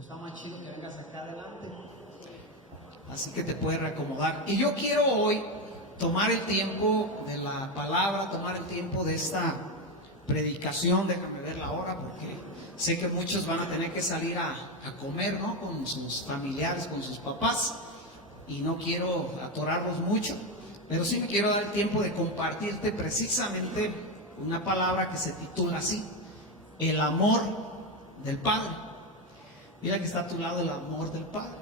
está más chido que vengas acá adelante. Así que te puedes reacomodar. Y yo quiero hoy tomar el tiempo de la palabra, tomar el tiempo de esta predicación. Déjame ver la hora porque sé que muchos van a tener que salir a comer, ¿no? Con sus familiares, con sus papás. Y no quiero atorarlos mucho, pero sí me quiero dar el tiempo de compartirte precisamente una palabra que se titula así: el amor del Padre. Mira que está a tu lado, el amor del Padre.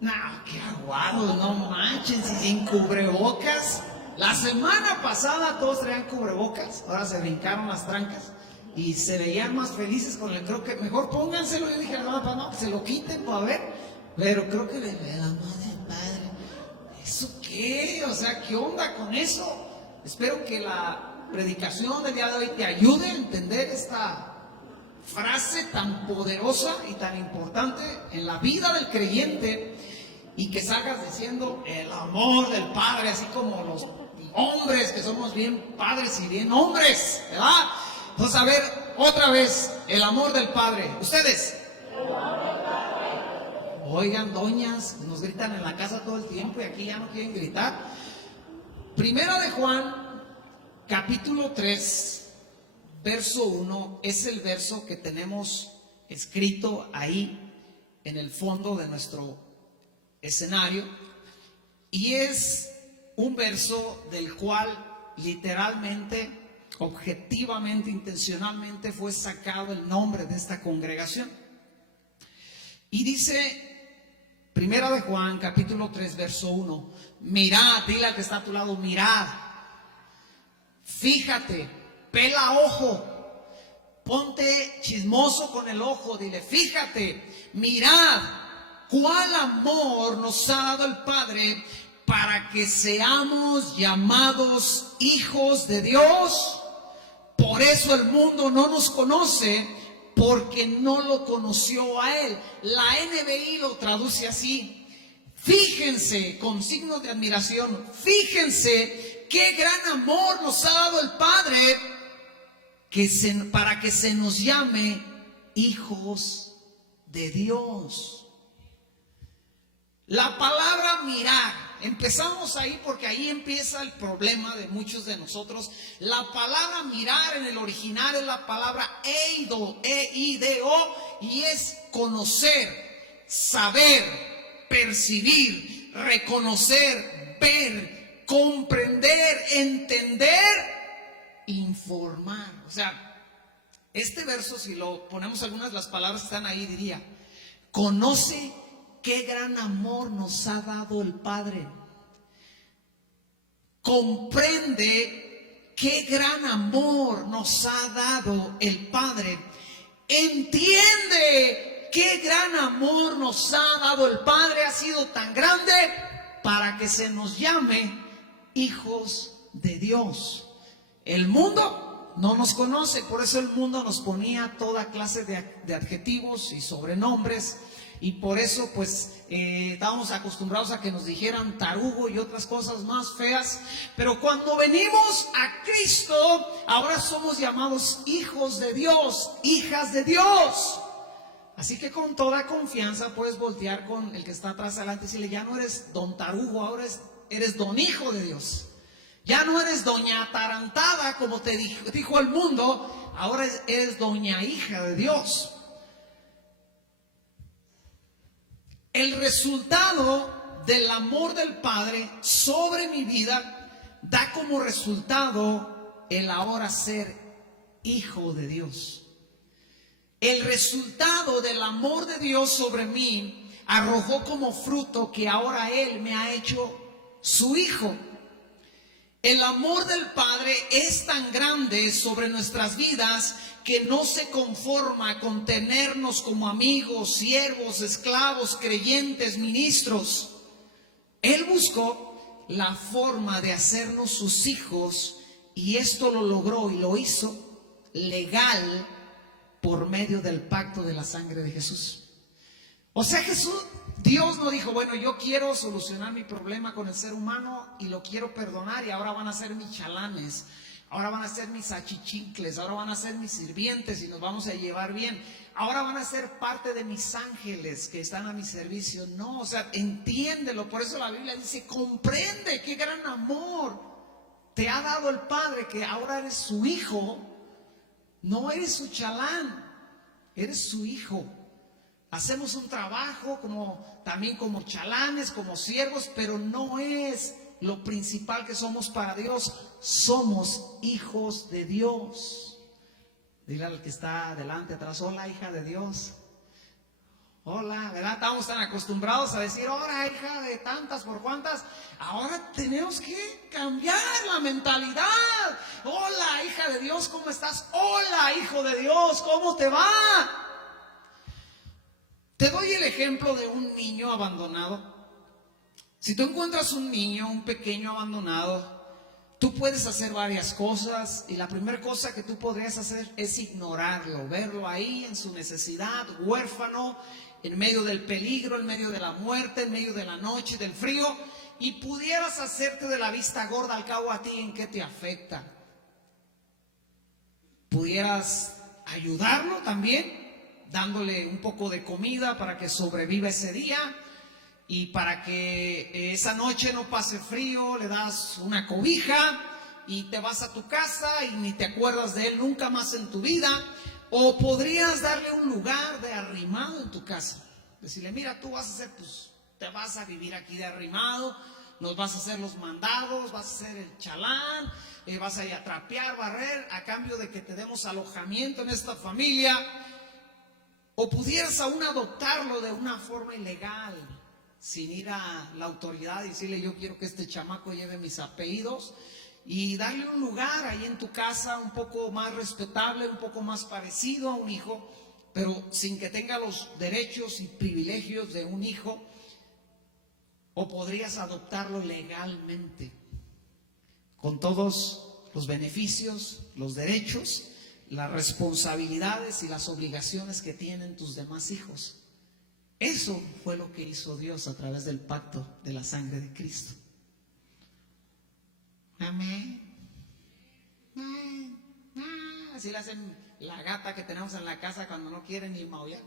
No, qué aguado, no manchen, si sin cubrebocas. La semana pasada todos traían cubrebocas, ahora se brincaron las trancas y se veían más felices con el, creo que mejor pónganselo. Yo dije, no, que se lo quiten para ver. Pero creo que el amor del Padre, ¿eso qué? O sea, ¿qué onda con eso? Espero que la predicación del día de hoy te ayude a entender esta frase tan poderosa y tan importante en la vida del creyente, y que salgas diciendo el amor del Padre, así como los hombres que somos bien padres y bien hombres, ¿verdad? Entonces, a ver, otra vez, el amor del Padre. Ustedes. Oigan, doñas, nos gritan en la casa todo el tiempo y aquí ya no quieren gritar. Primera de Juan, capítulo 3, verso 1, es el verso que tenemos escrito ahí en el fondo de nuestro escenario. Y es un verso del cual literalmente, objetivamente, intencionalmente fue sacado el nombre de esta congregación. Y dice... Primera de Juan, capítulo 3, verso 1. Mirad, dile al que está a tu lado, mirad. Fíjate, pela ojo. Ponte chismoso con el ojo, dile, fíjate, mirad cuál amor nos ha dado el Padre para que seamos llamados hijos de Dios. Por eso el mundo no nos conoce, porque no lo conoció a Él. La NBI lo traduce así: fíjense, con signos de admiración, fíjense qué gran amor nos ha dado el Padre para que se nos llame hijos de Dios. La palabra mirar, empezamos ahí porque ahí empieza el problema de muchos de nosotros. La palabra mirar en el original es la palabra eido, E-I-D-O, y es conocer, saber, percibir, reconocer, ver, comprender, entender, informar. O sea, este verso, si lo ponemos algunas de las palabras que están ahí, diría: conoce qué gran amor nos ha dado el Padre. Comprende qué gran amor nos ha dado el Padre. Entiende qué gran amor nos ha dado el Padre. Ha sido tan grande para que se nos llame hijos de Dios. El mundo no nos conoce, por eso el mundo nos ponía toda clase de adjetivos y sobrenombres. Y por eso pues estábamos acostumbrados a que nos dijeran tarugo y otras cosas más feas. Pero cuando venimos a Cristo, ahora somos llamados hijos de Dios, hijas de Dios. Así que con toda confianza puedes voltear con el que está atrás adelante y decirle: ya no eres don tarugo, ahora eres don hijo de Dios. Ya no eres doña atarantada como te dijo el mundo, ahora eres doña hija de Dios. El resultado del amor del Padre sobre mi vida da como resultado el ahora ser hijo de Dios. El resultado del amor de Dios sobre mí arrojó como fruto que ahora Él me ha hecho su hijo. El amor del Padre es tan grande sobre nuestras vidas que no se conforma con tenernos como amigos, siervos, esclavos, creyentes, ministros. Él buscó la forma de hacernos sus hijos, y esto lo logró y lo hizo legal por medio del pacto de la sangre de Jesús. O sea, Dios no dijo: bueno, yo quiero solucionar mi problema con el ser humano y lo quiero perdonar y ahora van a ser mis chalanes. ahora van a ser mis achichincles, ahora van a ser mis sirvientes y nos vamos a llevar bien, ahora van a ser parte de mis ángeles que están a mi servicio. No, o sea, entiéndelo. Por eso la Biblia dice, comprende qué gran amor te ha dado el Padre, que ahora eres su hijo. No eres su chalán, eres su hijo. Hacemos un trabajo también como chalanes, como siervos, pero no es lo principal que somos para Dios. Somos hijos de Dios. Dile al que está delante, atrás, hola, hija de Dios. Hola, ¿verdad? Estamos tan acostumbrados a decir, hola, hija de tantas por cuantas. Ahora tenemos que cambiar la mentalidad. Hola, hija de Dios, ¿cómo estás? Hola, hijo de Dios, ¿cómo te va? Te doy el ejemplo de un niño abandonado. Si tú encuentras un niño, un pequeño abandonado, tú puedes hacer varias cosas, y la primera cosa que tú podrías hacer es ignorarlo, verlo ahí en su necesidad, huérfano, en medio del peligro, en medio de la muerte, en medio de la noche, del frío, y pudieras hacerte de la vista gorda. Al cabo, a ti, ¿en qué te afecta? Pudieras ayudarlo también, dándole un poco de comida para que sobreviva ese día. Y para que esa noche no pase frío, le das una cobija y te vas a tu casa y ni te acuerdas de él nunca más en tu vida. O podrías darle un lugar de arrimado en tu casa. Decirle, mira, tú vas a hacer, te vas a vivir aquí de arrimado, nos vas a hacer los mandados, vas a ser el chalán, vas a ir a trapear, barrer, a cambio de que te demos alojamiento en esta familia. O pudieras aún adoptarlo de una forma ilegal, sin ir a la autoridad y decirle, yo quiero que este chamaco lleve mis apellidos, y darle un lugar ahí en tu casa un poco más respetable, un poco más parecido a un hijo, pero sin que tenga los derechos y privilegios de un hijo. O podrías adoptarlo legalmente, con todos los beneficios, los derechos, las responsabilidades y las obligaciones que tienen tus demás hijos. Eso fue lo que hizo Dios a través del pacto de la sangre de Cristo. Amén. Así le hacen la gata que tenemos en la casa cuando no quiere ni maullar.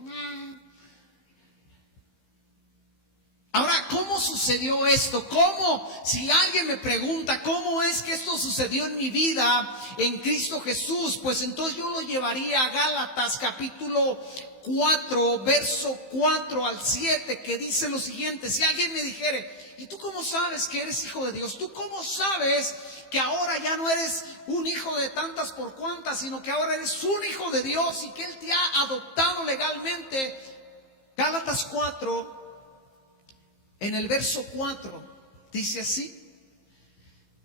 Ahora, ¿cómo sucedió esto? ¿Cómo? Si alguien me pregunta, ¿cómo es que esto sucedió en mi vida en Cristo Jesús? Pues entonces yo lo llevaría a Gálatas capítulo 4, verso 4 al 7, que dice lo siguiente. Si alguien me dijere, ¿y tú cómo sabes que eres hijo de Dios? ¿Tú cómo sabes que ahora ya no eres un hijo de tantas por cuantas, sino que ahora eres un hijo de Dios y que Él te ha adoptado legalmente? Gálatas 4, en el verso 4, dice así: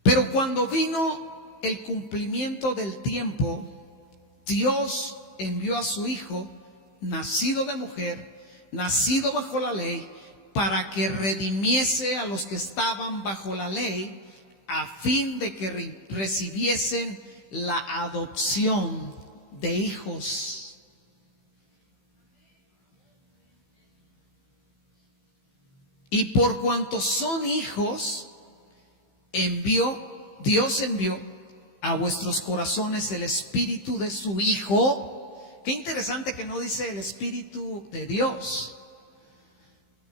pero cuando vino el cumplimiento del tiempo, Dios envió a su Hijo, nacido de mujer, nacido bajo la ley, para que redimiese a los que estaban bajo la ley, a fin de que recibiesen la adopción de hijos. Y por cuanto son hijos, Dios envió a vuestros corazones el espíritu de su Hijo. Qué interesante que no dice el espíritu de Dios,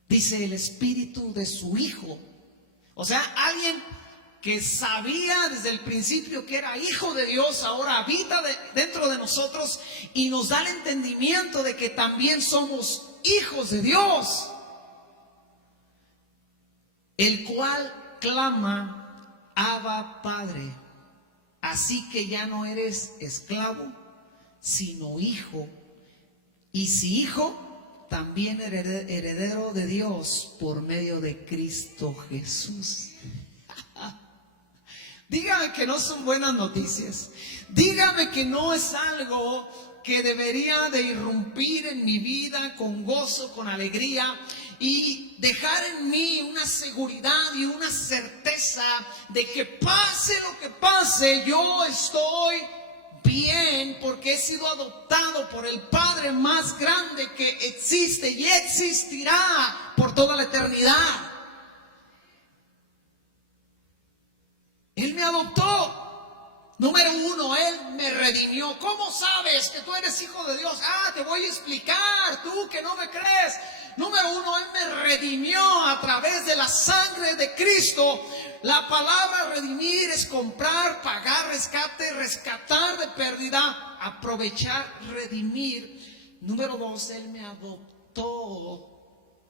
dice el espíritu de su Hijo. O sea, alguien que sabía desde el principio que era hijo de Dios, ahora habita dentro de nosotros y nos da el entendimiento de que también somos hijos de Dios, el cual clama, Abba, Padre. Así que ya no eres esclavo, sino hijo. Y si hijo, también heredero de Dios por medio de Cristo Jesús. Dígame que no son buenas noticias. Dígame que no es algo que debería de irrumpir en mi vida con gozo, con alegría, y dejar en mí una seguridad y una certeza de que pase lo que pase, yo estoy bien, porque he sido adoptado por el Padre más grande que existe y existirá por toda la eternidad. Él me adoptó Número uno, Él me redimió. ¿Cómo sabes que tú eres hijo de Dios? Te voy a explicar, tú que no me crees. Número uno, Él me redimió a través de la sangre de Cristo. La palabra redimir es comprar, pagar, rescate, rescatar de pérdida, aprovechar, redimir. Número dos, Él me adoptó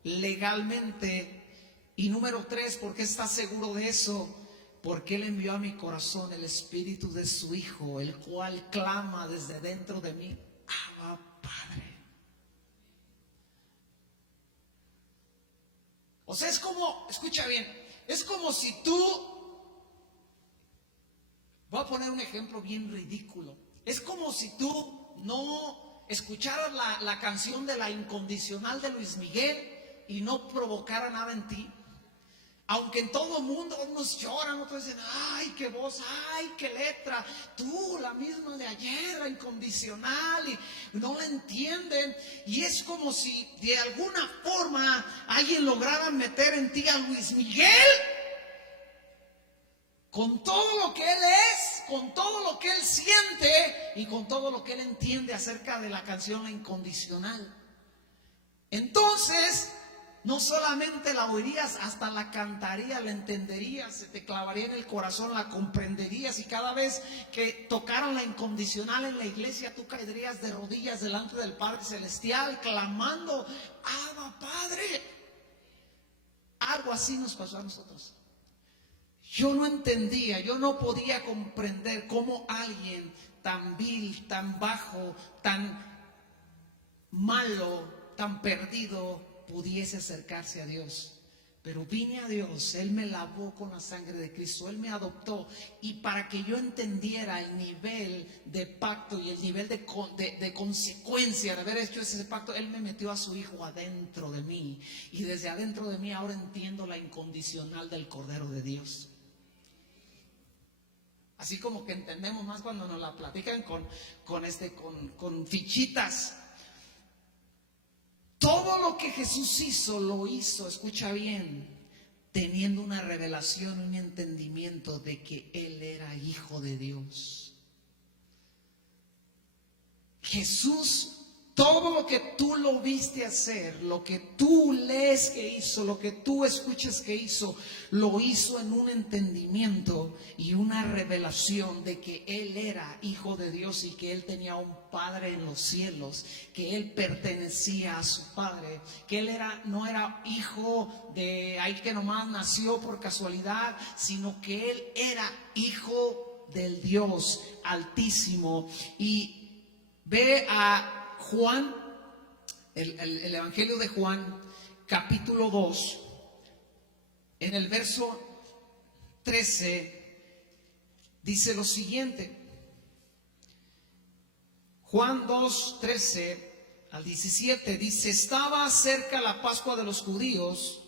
legalmente. Y número tres, ¿por qué estás seguro de eso? Porque Él envió a mi corazón el espíritu de su Hijo, el cual clama desde dentro de mí: Abba, Padre. O sea, es como, escucha bien, es como si tú, voy a poner un ejemplo bien ridículo, es como si tú no escucharas la canción de La Incondicional de Luis Miguel y no provocara nada en ti. Aunque en todo mundo unos lloran, otros dicen: ay, qué voz, ay, qué letra. Tú, la misma de ayer, La Incondicional, y no la entienden. Y es como si de alguna forma alguien lograra meter en ti a Luis Miguel, con todo lo que él es, con todo lo que él siente y con todo lo que él entiende acerca de la canción La Incondicional. Entonces, no solamente la oirías, hasta la cantarías, la entenderías, se te clavaría en el corazón, la comprenderías, y cada vez que tocaran La Incondicional en la iglesia, tú caerías de rodillas delante del Padre Celestial, clamando: Abba, Padre. Algo así nos pasó a nosotros. Yo no entendía, yo no podía comprender cómo alguien tan vil, tan bajo, tan malo, tan perdido pudiese acercarse a Dios. Pero vine a Dios, Él me lavó con la sangre de Cristo, Él me adoptó, y para que yo entendiera el nivel de pacto y el nivel de consecuencia de haber hecho ese pacto, Él me metió a su Hijo adentro de mí, y desde adentro de mí ahora entiendo la incondicional del Cordero de Dios. Así como que entendemos más cuando nos la platican con fichitas. Todo lo que Jesús hizo, lo hizo, escucha bien, teniendo una revelación, un entendimiento de que Él era Hijo de Dios. Jesús, todo lo que tú lo viste hacer, lo que tú lees que hizo, lo que tú escuchas que hizo, lo hizo en un entendimiento y una revelación de que Él era Hijo de Dios y que Él tenía un Padre en los cielos, que Él pertenecía a su Padre, que Él no era hijo de ahí que nomás nació por casualidad, sino que Él era Hijo del Dios Altísimo. Y ve a Juan, el Evangelio de Juan, capítulo 2, en el verso 13, dice lo siguiente. Juan 2, 13 al 17 dice: estaba cerca la Pascua de los judíos,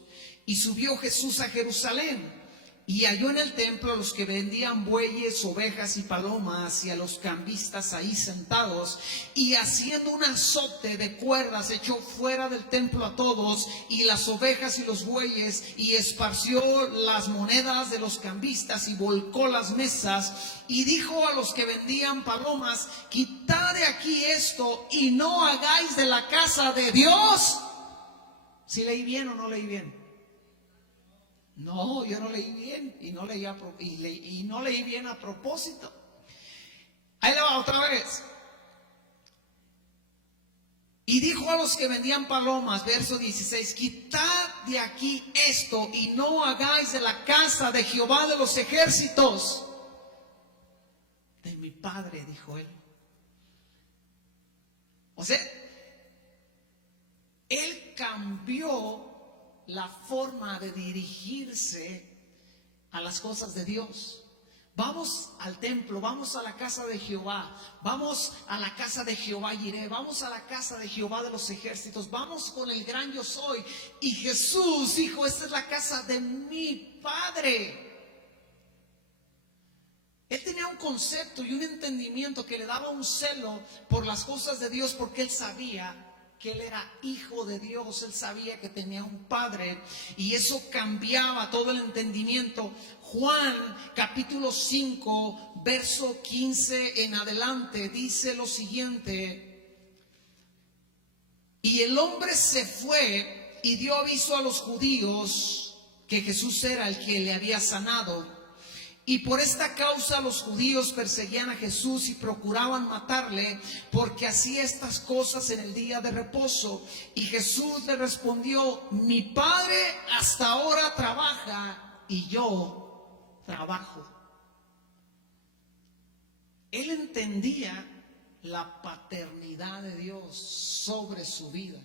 y subió Jesús a Jerusalén. Y halló en el templo a los que vendían bueyes, ovejas y palomas, y a los cambistas ahí sentados. Y haciendo un azote de cuerdas, echó fuera del templo a todos, y las ovejas y los bueyes, y esparció las monedas de los cambistas, y volcó las mesas. Y dijo a los que vendían palomas: quitad de aquí esto, y no hagáis de la casa de Dios. ¿Sí leí bien o no leí bien? No, yo no leí bien y no leí bien a propósito. Ahí le va otra vez. Y dijo a los que vendían palomas, verso 16: quitad de aquí esto y no hagáis de la casa de Jehová de los ejércitos de mi Padre, dijo él. O sea, él cambió la forma de dirigirse a las cosas de Dios. Vamos al templo, vamos a la casa de Jehová, vamos a la casa de Jehová Jireh, vamos a la casa de Jehová de los ejércitos, vamos con el gran yo soy. Y Jesús dijo: esta es la casa de mi Padre. Él tenía un concepto y un entendimiento que le daba un celo por las cosas de Dios, porque él sabía que él era hijo de Dios, él sabía que tenía un padre y eso cambiaba todo el entendimiento. Juan capítulo 5, verso 15 en adelante dice lo siguiente: y el hombre se fue y dio aviso a los judíos que Jesús era el que le había sanado. Y por esta causa los judíos perseguían a Jesús y procuraban matarle, porque hacía estas cosas en el día de reposo. Y Jesús le respondió: mi Padre hasta ahora trabaja y yo trabajo. Él entendía la paternidad de Dios sobre su vida.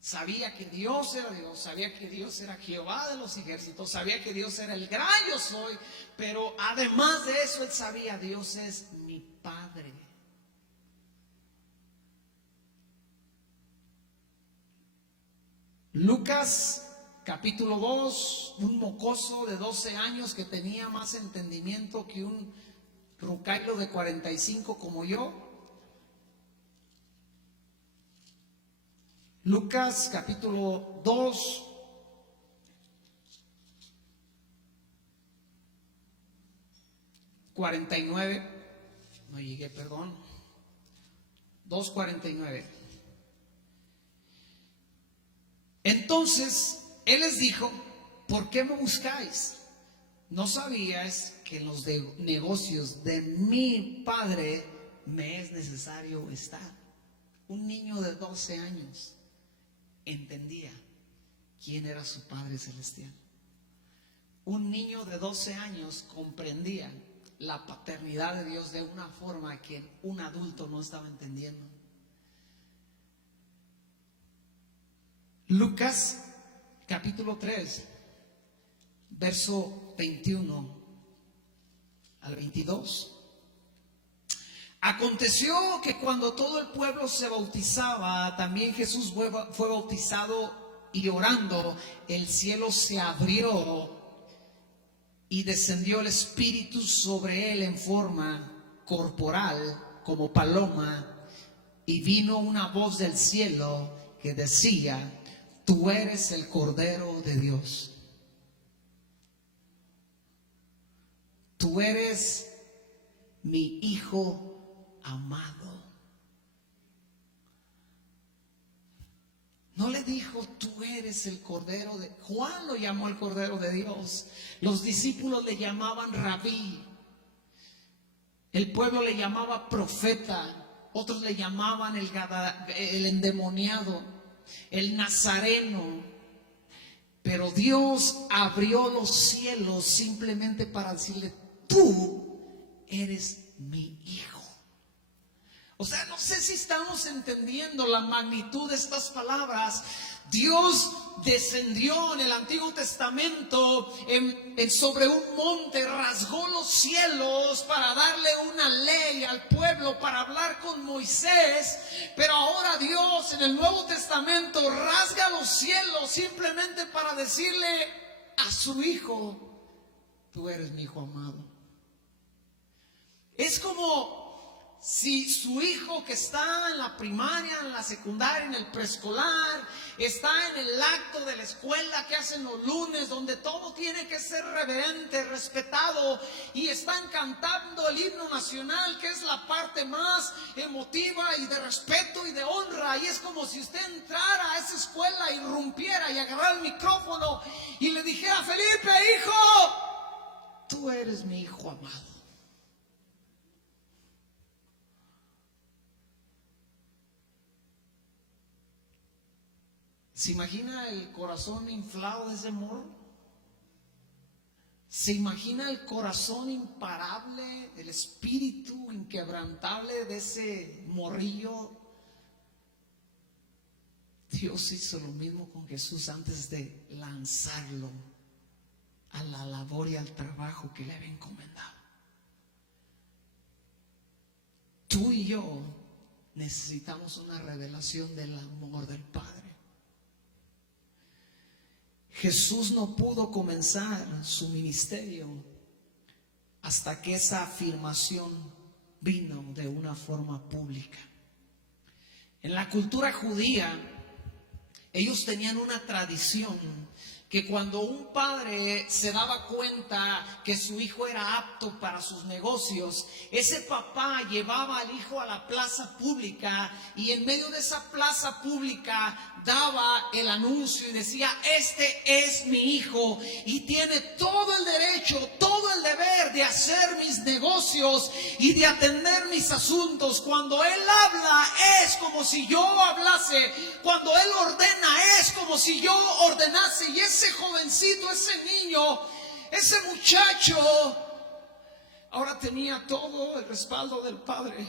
Sabía que Dios era Dios, sabía que Dios era Jehová de los ejércitos, sabía que Dios era el gran yo soy, pero además de eso él sabía: Dios es mi Padre. Lucas capítulo 2, un mocoso de 12 años que tenía más entendimiento que un rucailo de 45 como yo. Lucas capítulo 2, no llegué, perdón, 2:49. Entonces él les dijo: ¿por qué me buscáis? ¿No sabíais que en los negocios de mi Padre me es necesario estar? Un niño de 12 años entendía quién era su Padre Celestial. Un niño de 12 años comprendía la paternidad de Dios de una forma que un adulto no estaba entendiendo. Lucas capítulo 3, verso 21 al 22. Aconteció que cuando todo el pueblo se bautizaba, también Jesús fue bautizado, y orando, el cielo se abrió y descendió el Espíritu sobre él en forma corporal como paloma, y vino una voz del cielo que decía: tú eres el Cordero de Dios. Tú eres mi Hijo amado. No le dijo: tú eres el Cordero de... Juan lo llamó el Cordero de Dios. Los discípulos le llamaban Rabí. El pueblo le llamaba profeta. Otros le llamaban el endemoniado, el nazareno. Pero Dios abrió los cielos simplemente para decirle: tú eres mi Hijo. O sea, no sé si estamos entendiendo la magnitud de estas palabras. Dios descendió en el Antiguo Testamento sobre un monte, rasgó los cielos para darle una ley al pueblo, para hablar con Moisés. Pero ahora Dios en el Nuevo Testamento rasga los cielos simplemente para decirle a su Hijo: tú eres mi Hijo amado. Es como si su hijo, que está en la primaria, en la secundaria, en el preescolar, está en el acto de la escuela que hacen los lunes, donde todo tiene que ser reverente, respetado, y están cantando el himno nacional, que es la parte más emotiva y de respeto y de honra. Y es como si usted entrara a esa escuela, irrumpiera y agarrara el micrófono y le dijera: Felipe, hijo, tú eres mi Hijo amado. ¿Se imagina el corazón inflado de ese morro? ¿Se imagina el corazón imparable, el espíritu inquebrantable de ese morrillo? Dios hizo lo mismo con Jesús antes de lanzarlo a la labor y al trabajo que le había encomendado. Tú y yo necesitamos una revelación del amor del Padre. Jesús no pudo comenzar su ministerio hasta que esa afirmación vino de una forma pública. En la cultura judía, ellos tenían una tradición que cuando un padre se daba cuenta que su hijo era apto para sus negocios, ese papá llevaba al hijo a la plaza pública y en medio de esa plaza pública daba el anuncio y decía: este es mi hijo y tiene todo el derecho, todo el deber de hacer mis negocios y de atender mis asuntos. Cuando él habla es como si yo hablase, cuando él ordena es como si yo ordenase. Y ese jovencito, ese niño, ese muchacho ahora tenía todo el respaldo del padre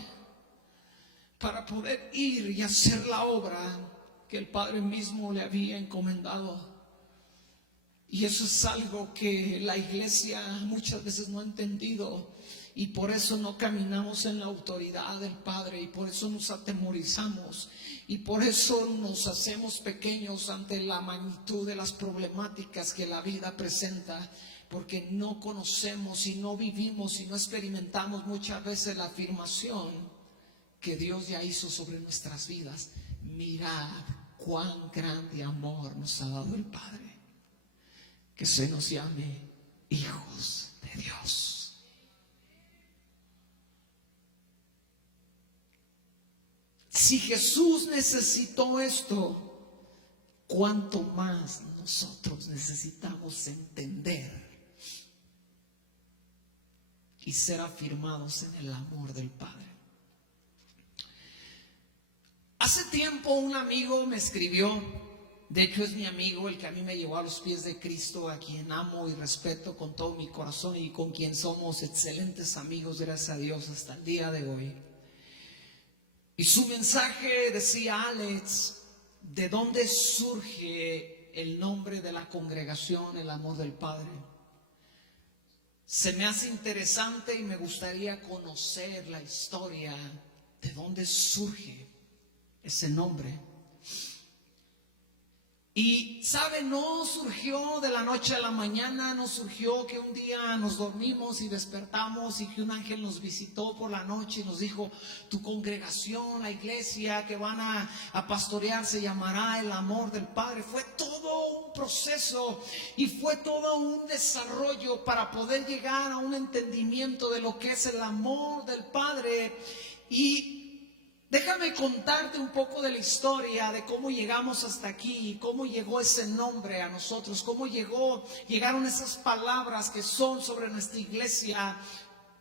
para poder ir y hacer la obra que el padre mismo le había encomendado. Y eso es algo que la iglesia muchas veces no ha entendido, y por eso no caminamos en la autoridad del Padre, y por eso nos atemorizamos, y por eso nos hacemos pequeños ante la magnitud de las problemáticas que la vida presenta, porque no conocemos y no vivimos y no experimentamos muchas veces la afirmación que Dios ya hizo sobre nuestras vidas. Mirad cuán grande amor nos ha dado el Padre, que se nos llame hijos de Dios. Si Jesús necesitó esto, ¿cuánto más nosotros necesitamos entender y ser afirmados en el amor del Padre? Hace tiempo un amigo me escribió, de hecho es mi amigo, el que a mí me llevó a los pies de Cristo, a quien amo y respeto con todo mi corazón y con quien somos excelentes amigos, gracias a Dios, hasta el día de hoy. Y su mensaje decía: Alex, ¿de dónde surge el nombre de la congregación, el amor del Padre? Se me hace interesante y me gustaría conocer la historia de dónde surge ese nombre. Y sabe, no surgió de la noche a la mañana, no surgió que un día nos dormimos y despertamos y que un ángel nos visitó por la noche y nos dijo: tu congregación, la iglesia que van a pastorear se llamará el amor del Padre. Fue todo un proceso y fue todo un desarrollo para poder llegar a un entendimiento de lo que es el amor del Padre. Y déjame contarte un poco de la historia de cómo llegamos hasta aquí, cómo llegó ese nombre a nosotros, cómo llegaron esas palabras que son sobre nuestra iglesia,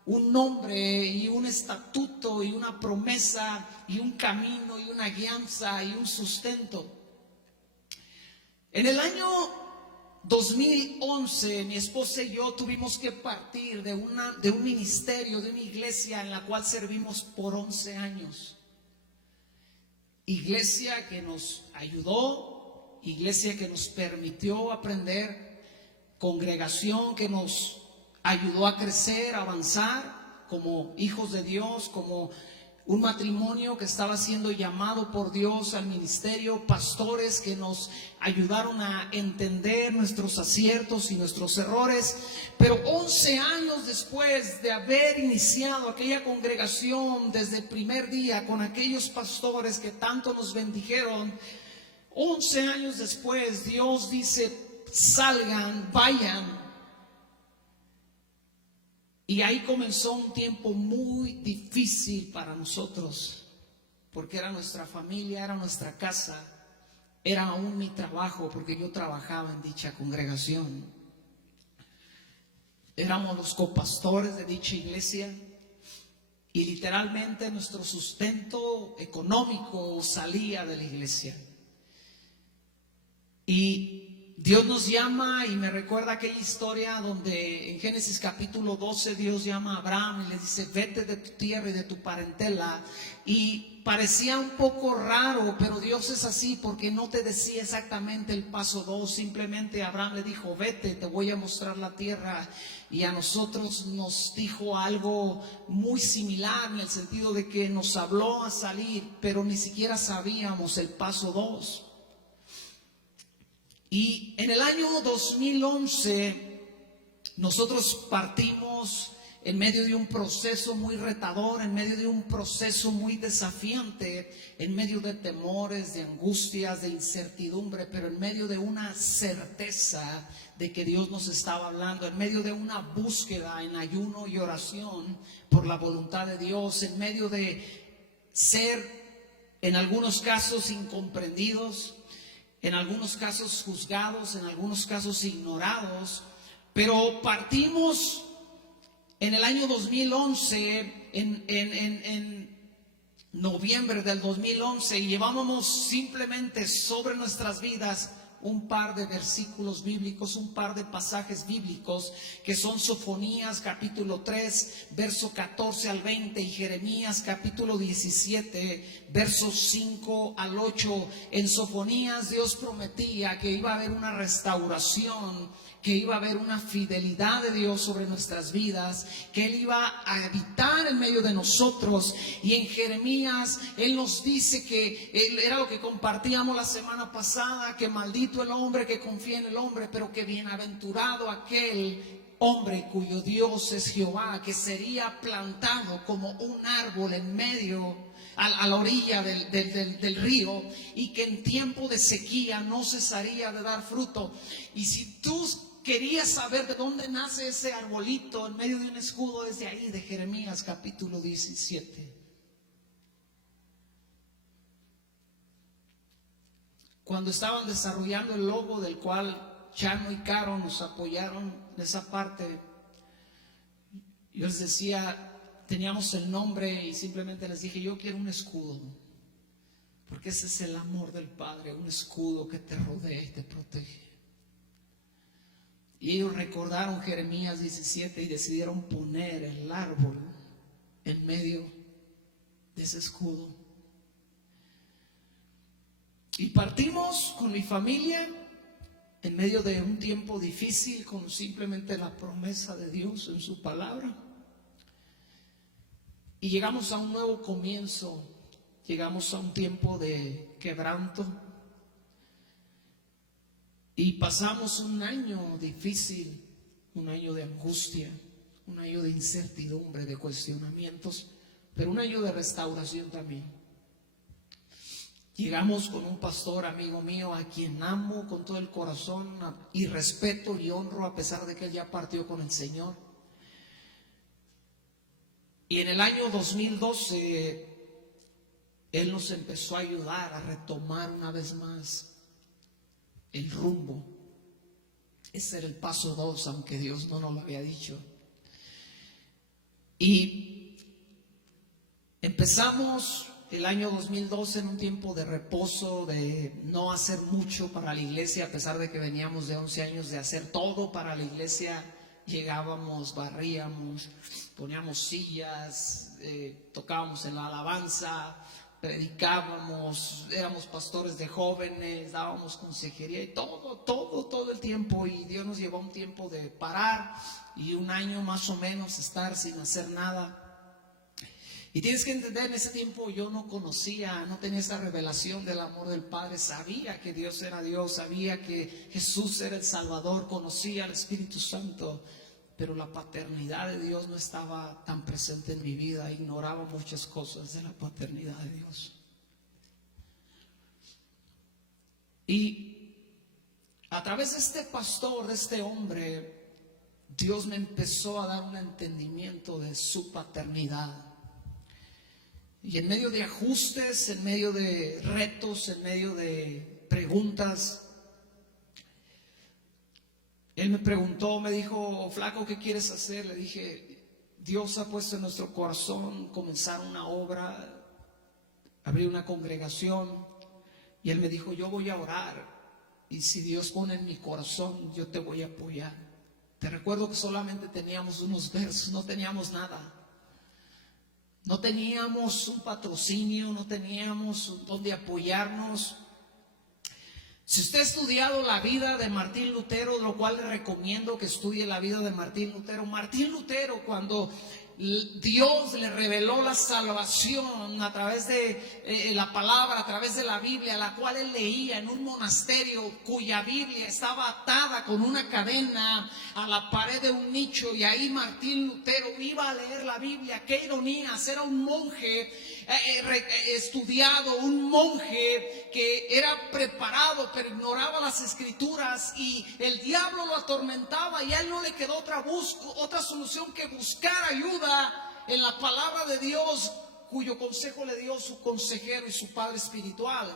un nombre y un estatuto y una promesa y un camino y una guianza y un sustento. En el año 2011, mi esposa y yo tuvimos que partir de un ministerio, de una iglesia en la cual servimos por 11 años. Iglesia que nos ayudó, iglesia que nos permitió aprender, congregación que nos ayudó a crecer, a avanzar como hijos de Dios, como un matrimonio que estaba siendo llamado por Dios al ministerio, pastores que nos ayudaron a entender nuestros aciertos y nuestros errores. Pero 11 años después de haber iniciado aquella congregación desde el primer día con aquellos pastores que tanto nos bendijeron, 11 años después Dios dice: salgan, vayan. Y ahí comenzó un tiempo muy difícil para nosotros, porque era nuestra familia, era nuestra casa, era aún mi trabajo, porque yo trabajaba en dicha congregación. Éramos los copastores de dicha iglesia y literalmente nuestro sustento económico salía de la iglesia. Y Dios nos llama, y me recuerda aquella historia donde en Génesis capítulo 12 Dios llama a Abraham y le dice: vete de tu tierra y de tu parentela. Y parecía un poco raro, pero Dios es así, porque no te decía exactamente el paso 2. Simplemente Abraham le dijo: vete, te voy a mostrar la tierra. Y a nosotros nos dijo algo muy similar, en el sentido de que nos habló a salir, pero ni siquiera sabíamos el paso 2. Y en el año 2011 nosotros partimos en medio de un proceso muy retador, en medio de un proceso muy desafiante, en medio de temores, de angustias, de incertidumbre, pero en medio de una certeza de que Dios nos estaba hablando, en medio de una búsqueda en ayuno y oración por la voluntad de Dios, en medio de ser en algunos casos incomprendidos, en algunos casos juzgados, en algunos casos ignorados, pero partimos en el año 2011, en noviembre del 2011, y llevábamos simplemente sobre nuestras vidas un par de versículos bíblicos, un par de pasajes bíblicos, que son Sofonías capítulo 3, verso 14 al 20, y Jeremías capítulo 17, versos 5 al 8. En Sofonías Dios prometía que iba a haber una restauración, que iba a haber una fidelidad de Dios sobre nuestras vidas, que Él iba a habitar en medio de nosotros. Y en Jeremías Él nos dice que era lo que compartíamos la semana pasada, que maldito el hombre que confía en el hombre, pero que bienaventurado aquel hombre cuyo Dios es Jehová, que sería plantado como un árbol en medio, a la orilla del río, y que en tiempo de sequía no cesaría de dar fruto. Y si tú querías saber de dónde nace ese arbolito en medio de un escudo, desde ahí, de Jeremías capítulo 17. Cuando estaban desarrollando el logo, del cual Chano y Caro nos apoyaron en esa parte, yo les decía, teníamos el nombre y simplemente les dije, yo quiero un escudo, porque ese es el amor del Padre, un escudo que te rodea y te protege. Y ellos recordaron Jeremías 17 y decidieron poner el árbol en medio de ese escudo. Y partimos con mi familia en medio de un tiempo difícil, con simplemente la promesa de Dios en su palabra. Y llegamos a un nuevo comienzo, llegamos a un tiempo de quebranto. Y pasamos un año difícil, un año de angustia, un año de incertidumbre, de cuestionamientos, pero un año de restauración también. Llegamos con un pastor amigo mío a quien amo con todo el corazón y respeto y honro, a pesar de que él ya partió con el Señor. Y en el año 2012 él nos empezó a ayudar a retomar una vez más el rumbo. Ese era el paso 2, aunque Dios no nos lo había dicho. Y empezamos el año 2012 en un tiempo de reposo, de no hacer mucho para la iglesia, a pesar de que veníamos de 11 años de hacer todo para la iglesia. Llegábamos, barríamos, poníamos sillas, tocábamos en la alabanza, predicábamos, éramos pastores de jóvenes, dábamos consejería y todo el tiempo. Y Dios nos llevó a un tiempo de parar y un año más o menos estar sin hacer nada. Y tienes que entender, en ese tiempo yo no conocía, no tenía esa revelación del amor del Padre. Sabía que Dios era Dios, sabía que Jesús era el Salvador, conocía al Espíritu Santo, pero la paternidad de Dios no estaba tan presente en mi vida. Ignoraba muchas cosas de la paternidad de Dios. Y a través de este pastor, de este hombre, Dios me empezó a dar un entendimiento de su paternidad. Y en medio de ajustes, en medio de retos, en medio de preguntas, él me preguntó, me dijo, flaco, ¿qué quieres hacer? Le dije, Dios ha puesto en nuestro corazón comenzar una obra, abrir una congregación. Y él me dijo, yo voy a orar, y si Dios pone en mi corazón, yo te voy a apoyar. Te recuerdo que solamente teníamos unos versos, no teníamos nada. No teníamos un patrocinio, no teníamos donde apoyarnos. Si usted ha estudiado la vida de Martín Lutero, lo cual le recomiendo que estudie la vida de Martín Lutero. Martín Lutero, cuando Dios le reveló la salvación a través de la palabra, a través de la Biblia, la cual él leía en un monasterio cuya Biblia estaba atada con una cadena a la pared de un nicho, y ahí Martín Lutero iba a leer la Biblia. Qué ironías, era un monje estudiado, un monje que era preparado, pero ignoraba las escrituras, y el diablo lo atormentaba, y a él no le quedó otra solución que buscar ayuda en la palabra de Dios, cuyo consejo le dio su consejero y su padre espiritual.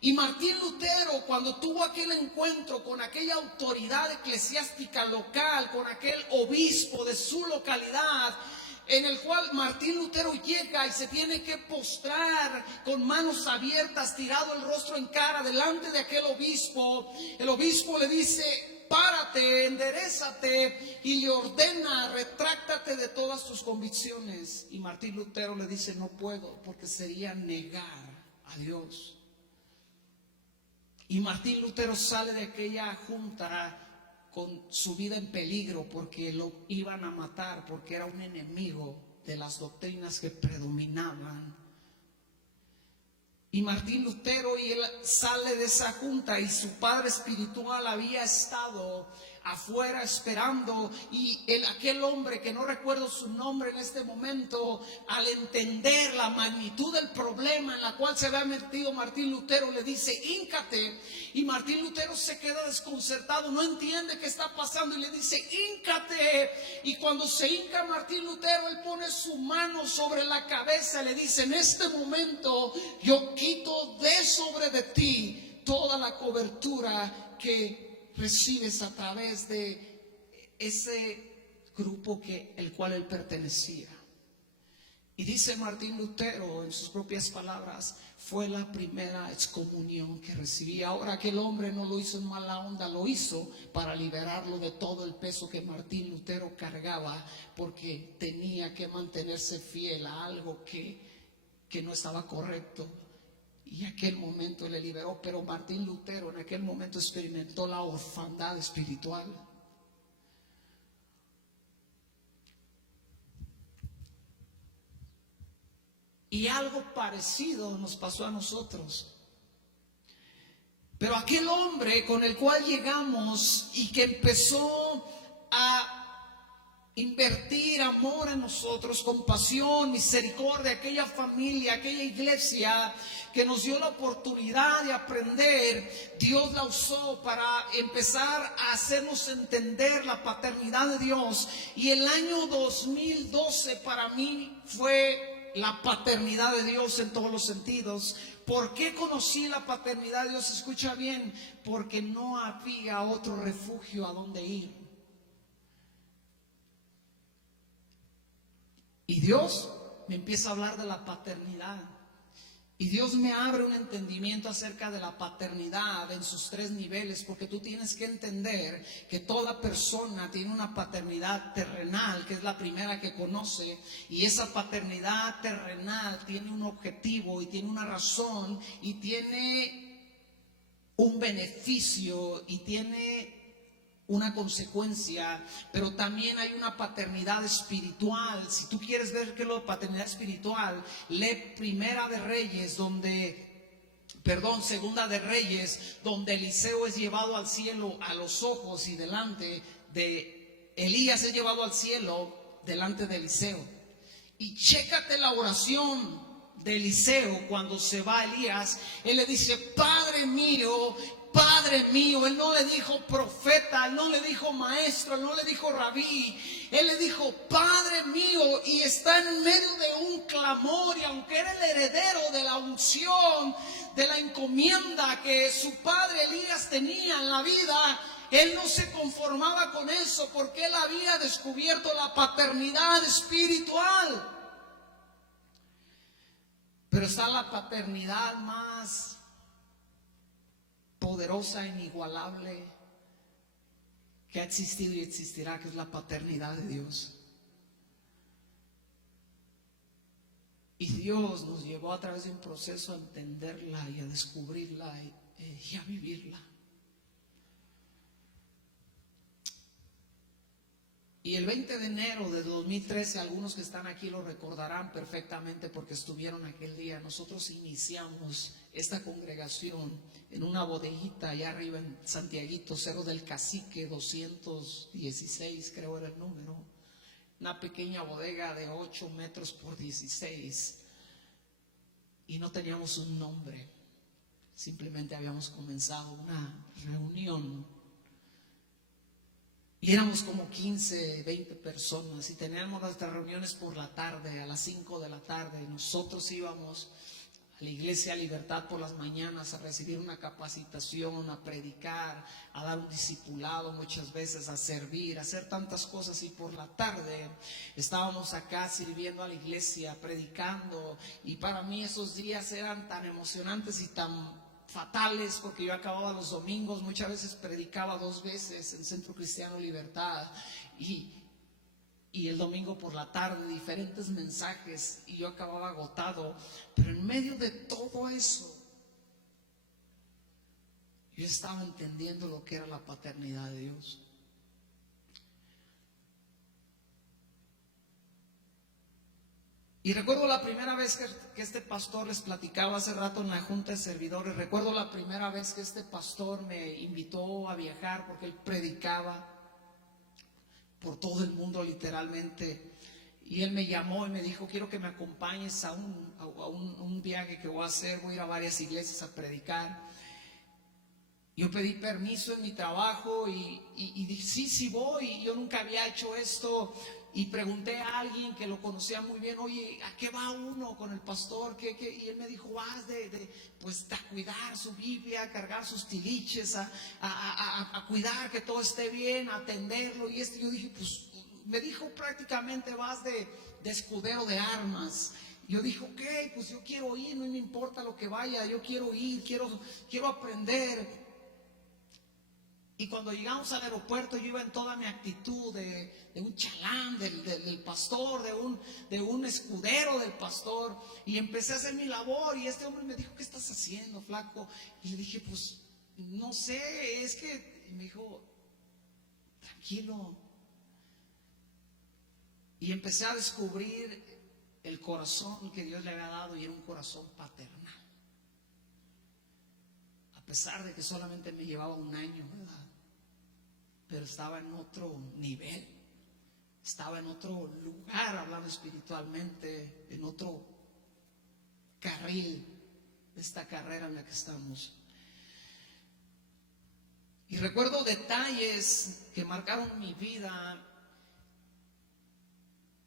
Y Martín Lutero, cuando tuvo aquel encuentro con aquella autoridad eclesiástica local, con aquel obispo de su localidad, en el cual Martín Lutero llega y se tiene que postrar con manos abiertas, tirado el rostro en cara delante de aquel obispo, el obispo le dice: párate, enderézate, y le ordena: retráctate de todas tus convicciones. Y Martín Lutero le dice: no puedo, porque sería negar a Dios. Y Martín Lutero sale de aquella junta con su vida en peligro, porque lo iban a matar, porque era un enemigo de las doctrinas que predominaban. Y Martín Lutero, y él sale de esa junta, y su padre espiritual había estado afuera esperando, y aquel hombre, que no recuerdo su nombre en este momento, al entender la magnitud del problema en la cual se había metido Martín Lutero, le dice: híncate. Y Martín Lutero se queda desconcertado, no entiende qué está pasando, y le dice: híncate. Y cuando se hinca Martín Lutero, él pone su mano sobre la cabeza y le dice: en este momento yo quito de sobre de ti toda la cobertura que recibes a través de ese grupo el cual él pertenecía. Y dice Martín Lutero, en sus propias palabras: fue la primera excomunión que recibí. Ahora, aquel hombre no lo hizo en mala onda, lo hizo para liberarlo de todo el peso que Martín Lutero cargaba, porque tenía que mantenerse fiel a algo que no estaba correcto. Y en aquel momento le liberó, pero Martín Lutero en aquel momento experimentó la orfandad espiritual. Y algo parecido nos pasó a nosotros. Pero aquel hombre con el cual llegamos y que empezó a invertir amor en nosotros, compasión, misericordia, aquella familia, aquella iglesia que nos dio la oportunidad de aprender, Dios la usó para empezar a hacernos entender la paternidad de Dios. Y el año 2012 para mí fue la paternidad de Dios en todos los sentidos. ¿Por qué conocí la paternidad de Dios? Escucha bien: porque no había otro refugio a donde ir. Y Dios me empieza a hablar de la paternidad. Y Dios me abre un entendimiento acerca de la paternidad en sus tres niveles, porque tú tienes que entender que toda persona tiene una paternidad terrenal, que es la primera que conoce, y esa paternidad terrenal tiene un objetivo y tiene una razón y tiene un beneficio y tiene una consecuencia, pero también hay una paternidad espiritual. Si tú quieres ver qué es la paternidad espiritual, lee Segunda de Reyes, donde Eliseo es llevado al cielo a los ojos y delante de Elías es llevado al cielo delante de Eliseo. Y chécate la oración de Eliseo cuando se va Elías. Él le dice: Padre mío, Padre mío. Él no le dijo profeta, él no le dijo maestro, él no le dijo rabí, él le dijo: Padre mío. Y está en medio de un clamor, y aunque era el heredero de la unción, de la encomienda que su padre Elías tenía en la vida, él no se conformaba con eso, porque él había descubierto la paternidad espiritual. Pero está la paternidad más poderosa, inigualable, que ha existido y existirá, que es la paternidad de Dios. Y Dios nos llevó a través de un proceso a entenderla y a descubrirla y a vivirla. Y el 20 de enero de 2013, algunos que están aquí lo recordarán perfectamente porque estuvieron aquel día. Nosotros iniciamos esta congregación en una bodeguita allá arriba en Santiaguito, Cerro del Cacique, 216 creo era el número. Una pequeña bodega de 8 metros por 16. Y no teníamos un nombre. Simplemente habíamos comenzado una reunión. Y éramos como 15, 20 personas y teníamos nuestras reuniones por la tarde, a las 5 de la tarde. Nosotros íbamos a la Iglesia Libertad por las mañanas a recibir una capacitación, a predicar, a dar un discipulado muchas veces, a servir, a hacer tantas cosas. Y por la tarde estábamos acá sirviendo a la iglesia, predicando. Y para mí esos días eran tan emocionantes y tan fatales porque yo acababa los domingos, muchas veces predicaba 2 veces en Centro Cristiano Libertad y el domingo por la tarde diferentes mensajes y yo acababa agotado, pero en medio de todo eso yo estaba entendiendo lo que era la paternidad de Dios. Y recuerdo la primera vez que este pastor, les platicaba hace rato en la junta de servidores, recuerdo la primera vez que este pastor me invitó a viajar porque él predicaba por todo el mundo literalmente. Y él me llamó y me dijo, quiero que me acompañes a un viaje que voy a hacer, voy a ir a varias iglesias a predicar. Yo pedí permiso en mi trabajo y dije, sí voy, y yo nunca había hecho esto. Y pregunté a alguien que lo conocía muy bien, oye, ¿a qué va uno con el pastor? Y él me dijo, vas pues, a cuidar su Biblia, a cargar sus tiliches, a cuidar que todo esté bien, a atenderlo. Y yo dije, pues, me dijo prácticamente vas de escudero de armas. Yo dije, ok, pues yo quiero ir, no me importa lo que vaya, yo quiero ir, quiero aprender. Y cuando llegamos al aeropuerto yo iba en toda mi actitud de un chalán del pastor, de un escudero del pastor. Y empecé a hacer mi labor y este hombre me dijo, ¿qué estás haciendo, flaco? Y le dije, pues no sé, es que... Y me dijo, tranquilo. Y empecé a descubrir el corazón que Dios le había dado y era un corazón paternal. A pesar de que solamente me llevaba 1 año, ¿verdad? Pero estaba en otro nivel, estaba en otro lugar hablando espiritualmente, en otro carril de esta carrera en la que estamos. Y recuerdo detalles que marcaron mi vida.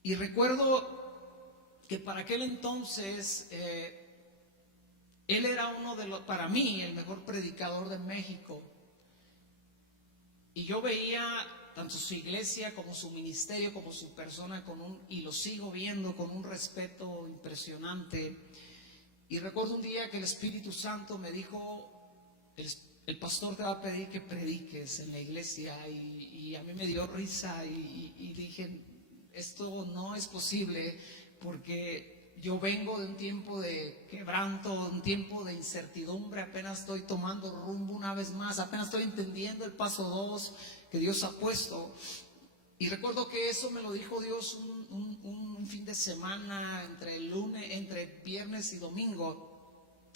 Y recuerdo que para aquel entonces él era para mí, el mejor predicador de México. Y yo veía tanto su iglesia como su ministerio, como su persona, y lo sigo viendo con un respeto impresionante. Y recuerdo un día que el Espíritu Santo me dijo, el pastor te va a pedir que prediques en la iglesia. Y a mí me dio risa y dije, esto no es posible porque yo vengo de un tiempo de quebranto, un tiempo de incertidumbre, apenas estoy tomando rumbo una vez más, apenas estoy entendiendo el paso 2 que Dios ha puesto. Y recuerdo que eso me lo dijo Dios un fin de semana entre viernes y domingo.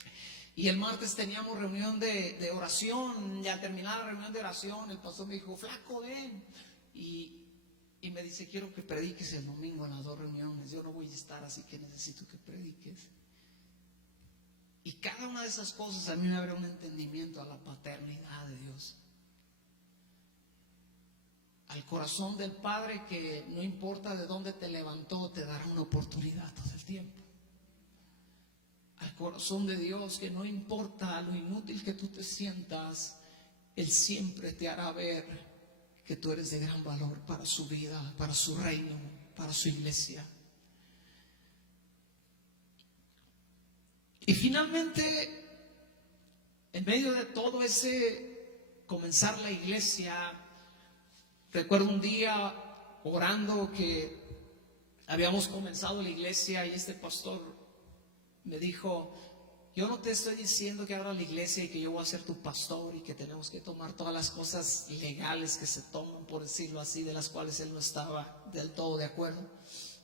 Y el martes teníamos reunión de oración, y al terminar la reunión de oración, el pastor me dijo, flaco, ven. Y me dice, quiero que prediques el domingo en las 2 reuniones. Yo no voy a estar, así que necesito que prediques. Y cada una de esas cosas a mí me abre un entendimiento a la paternidad de Dios. Al corazón del Padre que no importa de dónde te levantó, te dará una oportunidad todo el tiempo. Al corazón de Dios que no importa lo inútil que tú te sientas, Él siempre te hará ver que tú eres de gran valor para su vida, para su reino, para su iglesia. Y finalmente, en medio de todo ese comenzar la iglesia, recuerdo un día orando que habíamos comenzado la iglesia y este pastor me dijo, yo no te estoy diciendo que abra la iglesia y que yo voy a ser tu pastor y que tenemos que tomar todas las cosas legales que se toman, por decirlo así, de las cuales él no estaba del todo de acuerdo.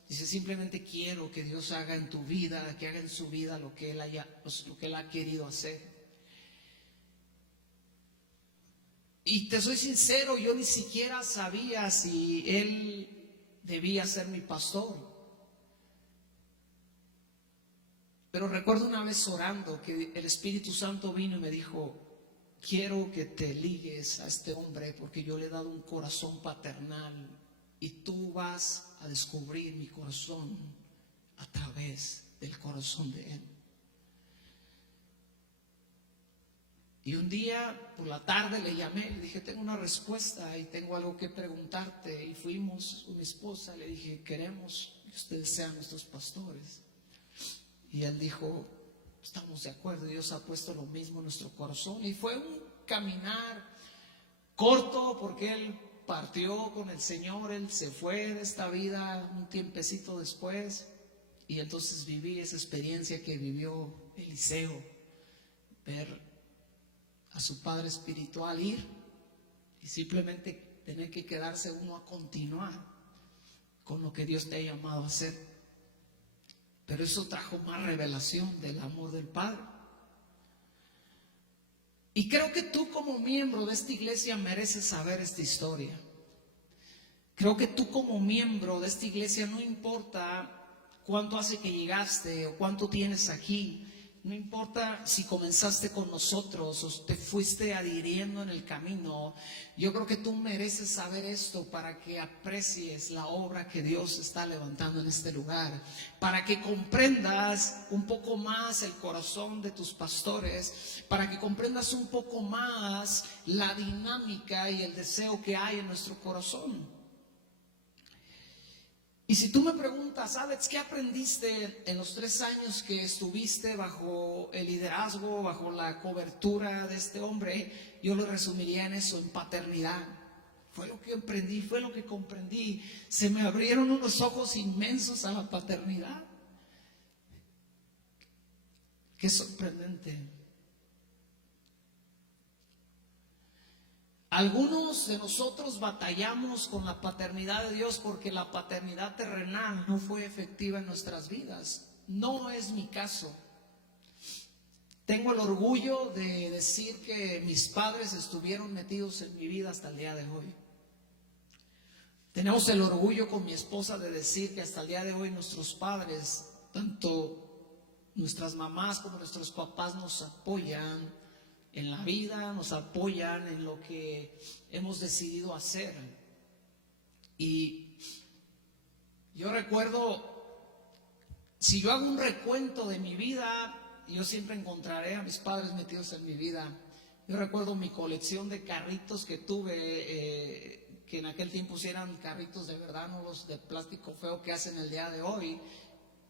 Dice, simplemente quiero que Dios haga en tu vida, que haga en su vida lo que él ha querido hacer. Y te soy sincero, yo ni siquiera sabía si él debía ser mi pastor. Pero recuerdo una vez orando que el Espíritu Santo vino y me dijo, quiero que te ligues a este hombre porque yo le he dado un corazón paternal y tú vas a descubrir mi corazón a través del corazón de él. Y un día por la tarde le llamé, le dije, tengo una respuesta y tengo algo que preguntarte. Y fuimos con mi esposa, le dije, queremos que ustedes sean nuestros pastores. Y él dijo, estamos de acuerdo, Dios ha puesto lo mismo en nuestro corazón. Y fue un caminar corto porque él partió con el Señor, él se fue de esta vida un tiempecito después. Y entonces viví esa experiencia que vivió Eliseo, ver a su padre espiritual ir y simplemente tener que quedarse uno a continuar con lo que Dios te ha llamado a hacer. Pero eso trajo más revelación del amor del Padre. Y creo que tú como miembro de esta iglesia mereces saber esta historia. Creo que tú como miembro de esta iglesia, no importa cuánto hace que llegaste o cuánto tienes aquí, no importa si comenzaste con nosotros o te fuiste adhiriendo en el camino, yo creo que tú mereces saber esto para que aprecies la obra que Dios está levantando en este lugar, para que comprendas un poco más el corazón de tus pastores, para que comprendas un poco más la dinámica y el deseo que hay en nuestro corazón. Y si tú me preguntas, Alex, ¿qué aprendiste en los 3 años que estuviste bajo el liderazgo, bajo la cobertura de este hombre? Yo lo resumiría en eso, en paternidad. Fue lo que aprendí, fue lo que comprendí. Se me abrieron unos ojos inmensos a la paternidad. Qué sorprendente. Algunos de nosotros batallamos con la paternidad de Dios porque la paternidad terrenal no fue efectiva en nuestras vidas. No es mi caso. Tengo el orgullo de decir que mis padres estuvieron metidos en mi vida hasta el día de hoy. Tenemos el orgullo con mi esposa de decir que hasta el día de hoy nuestros padres, tanto nuestras mamás como nuestros papás, nos apoyan en la vida, nos apoyan en lo que hemos decidido hacer. Y yo recuerdo, si yo hago un recuento de mi vida, yo siempre encontraré a mis padres metidos en mi vida. Yo recuerdo mi colección de carritos que tuve, que en aquel tiempo sí eran carritos de verdad, no los de plástico feo que hacen el día de hoy.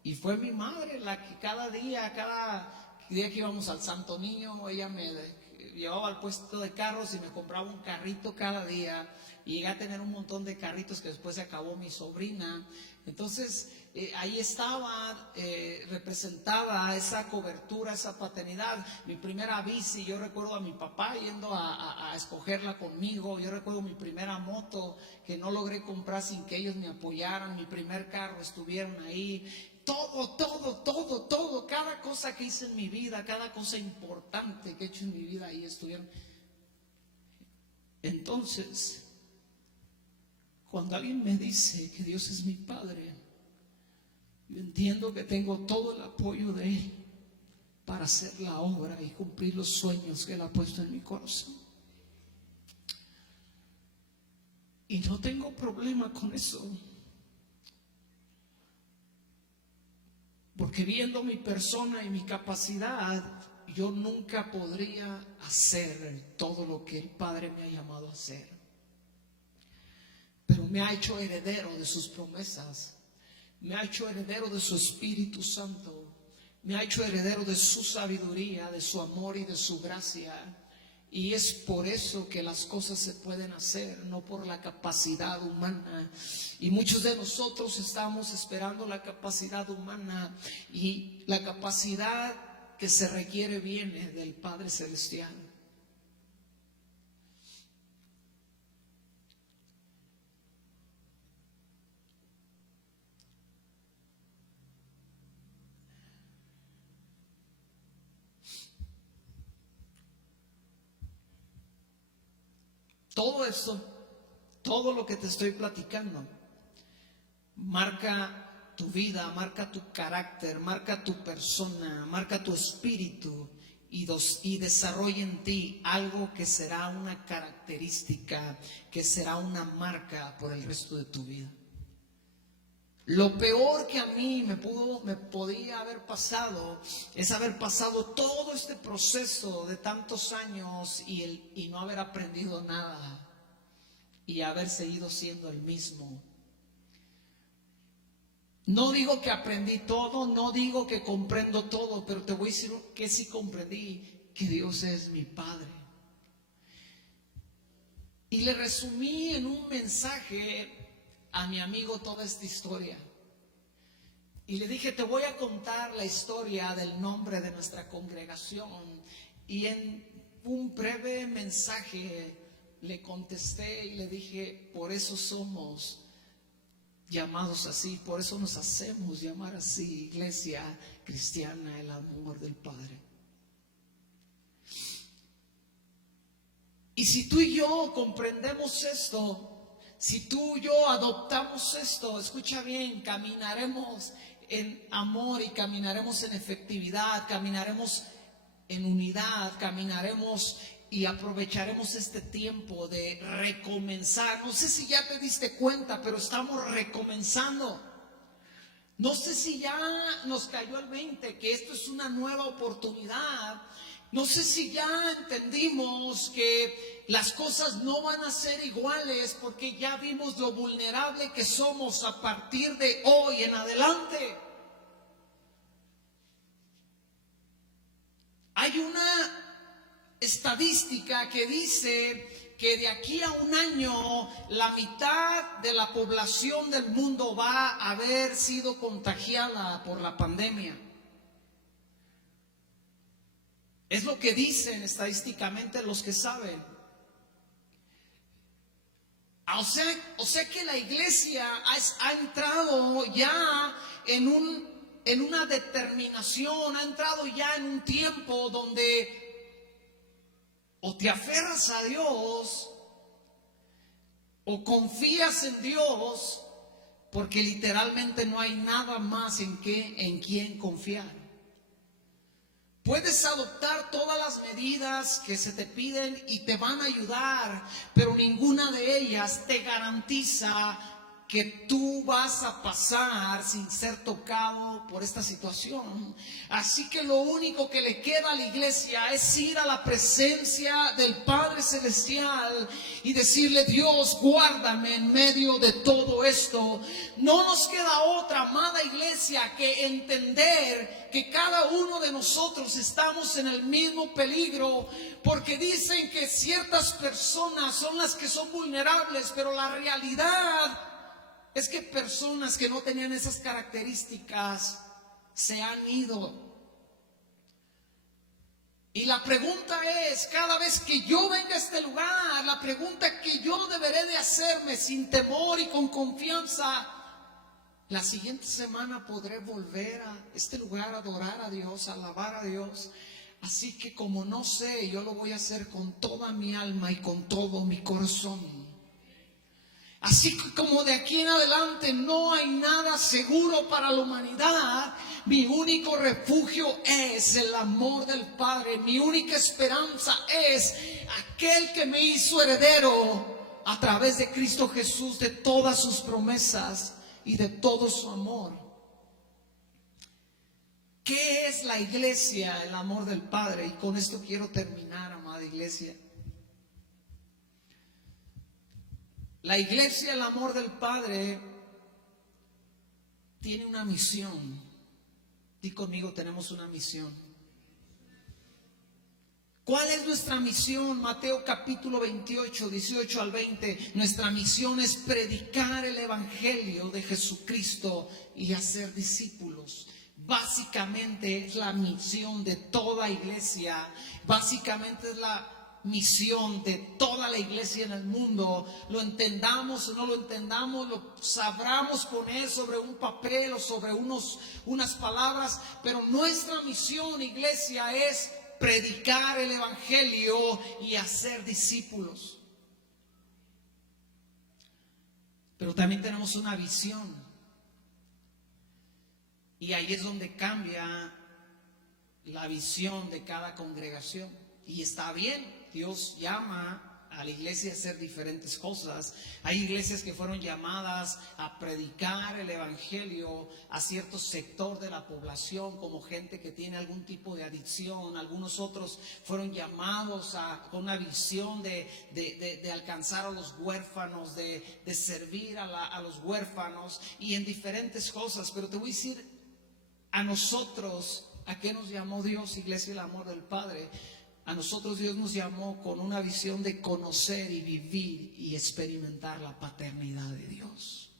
Y fue mi madre la que cada día que íbamos al Santo Niño, ella me llevaba al puesto de carros y me compraba un carrito cada día. Y llegué a tener un montón de carritos que después se acabó mi sobrina. Entonces ahí estaba representada esa cobertura, esa paternidad. Mi primera bici, yo recuerdo a mi papá yendo a escogerla conmigo. Yo recuerdo mi primera moto que no logré comprar sin que ellos me apoyaran. Mi primer carro, estuvieron ahí. Todo, cada cosa que hice en mi vida, cada cosa importante que he hecho en mi vida, ahí estuvieron. Entonces, cuando alguien me dice que Dios es mi Padre, yo entiendo que tengo todo el apoyo de Él para hacer la obra y cumplir los sueños que Él ha puesto en mi corazón. Y no tengo problema con eso. Porque viendo mi persona y mi capacidad, yo nunca podría hacer todo lo que el Padre me ha llamado a hacer. Pero me ha hecho heredero de sus promesas, me ha hecho heredero de su Espíritu Santo, me ha hecho heredero de su sabiduría, de su amor y de su gracia. Y es por eso que las cosas se pueden hacer, no por la capacidad humana. Y muchos de nosotros estamos esperando la capacidad humana. Y la capacidad que se requiere viene del Padre Celestial. Todo esto, todo lo que te estoy platicando, marca tu vida, marca tu carácter, marca tu persona, marca tu espíritu y desarrolla en ti algo que será una característica, que será una marca por el resto de tu vida. Lo peor que a mí me podía haber pasado es haber pasado todo este proceso de tantos años y no haber aprendido nada y haber seguido siendo el mismo. No digo que aprendí todo, no digo que comprendo todo, pero te voy a decir que sí comprendí, que Dios es mi Padre. Y le resumí en un mensaje a mi amigo toda esta historia. Y le dije, te voy a contar la historia del nombre de nuestra congregación. Y en un breve mensaje le contesté y le dije, por eso somos llamados así, por eso nos hacemos llamar así, Iglesia Cristiana, el amor del Padre. Y si tú y yo comprendemos esto, si tú y yo adoptamos esto, escucha bien, caminaremos en amor y caminaremos en efectividad, caminaremos en unidad, caminaremos y aprovecharemos este tiempo de recomenzar. No sé si ya te diste cuenta, pero estamos recomenzando. No sé si ya nos cayó el 20, que esto es una nueva oportunidad. No sé si ya entendimos que las cosas no van a ser iguales porque ya vimos lo vulnerable que somos a partir de hoy en adelante. Hay una estadística que dice que de aquí a un año la mitad de la población del mundo va a haber sido contagiada por la pandemia. Es lo que dicen estadísticamente los que saben. O sea que la iglesia ha entrado ya en una determinación, ha entrado ya en un tiempo donde o te aferras a Dios o confías en Dios, porque literalmente no hay nada más en quién confiar. Puedes adoptar todas las medidas que se te piden y te van a ayudar, pero ninguna de ellas te garantiza que tú vas a pasar sin ser tocado por esta situación. Así que lo único que le queda a la iglesia es ir a la presencia del Padre Celestial y decirle: Dios, guárdame en medio de todo esto. No nos queda otra, amada iglesia, que entender que cada uno de nosotros estamos en el mismo peligro, porque dicen que ciertas personas son las que son vulnerables, pero la realidad es que personas que no tenían esas características se han ido. Y la pregunta es, cada vez que yo venga a este lugar, la pregunta que yo deberé de hacerme sin temor y con confianza: la siguiente semana podré volver a este lugar a adorar a Dios, a alabar a Dios. Así que como no sé, yo lo voy a hacer con toda mi alma y con todo mi corazón. Así que como de aquí en adelante no hay nada seguro para la humanidad, mi único refugio es el amor del Padre. Mi única esperanza es aquel que me hizo heredero a través de Cristo Jesús de todas sus promesas y de todo su amor. ¿Qué es la iglesia? El amor del Padre. Y con esto quiero terminar, amada iglesia. La iglesia, el amor del Padre, tiene una misión. Di conmigo, tenemos una misión. ¿Cuál es nuestra misión? Mateo capítulo 28, 18 al 20. Nuestra misión es predicar el evangelio de Jesucristo y hacer discípulos. básicamente es la misión de toda iglesia, básicamente es la misión de toda la iglesia en el mundo. Lo entendamos o no lo entendamos, lo sabramos poner sobre un papel o sobre unas palabras, pero nuestra misión, iglesia, es predicar el evangelio y hacer discípulos. Pero también tenemos una visión, y ahí es donde cambia la visión de cada congregación. Y está bien, Dios llama a la iglesia a hacer diferentes cosas. Hay iglesias que fueron llamadas a predicar el evangelio a cierto sector de la población, como gente que tiene algún tipo de adicción. Algunos otros fueron llamados con una visión de alcanzar a los huérfanos, de servir a los huérfanos, y en diferentes cosas. Pero te voy a decir, a nosotros, ¿a qué nos llamó Dios, iglesia, el amor del Padre? A nosotros Dios nos llamó con una visión de conocer y vivir y experimentar la paternidad de Dios.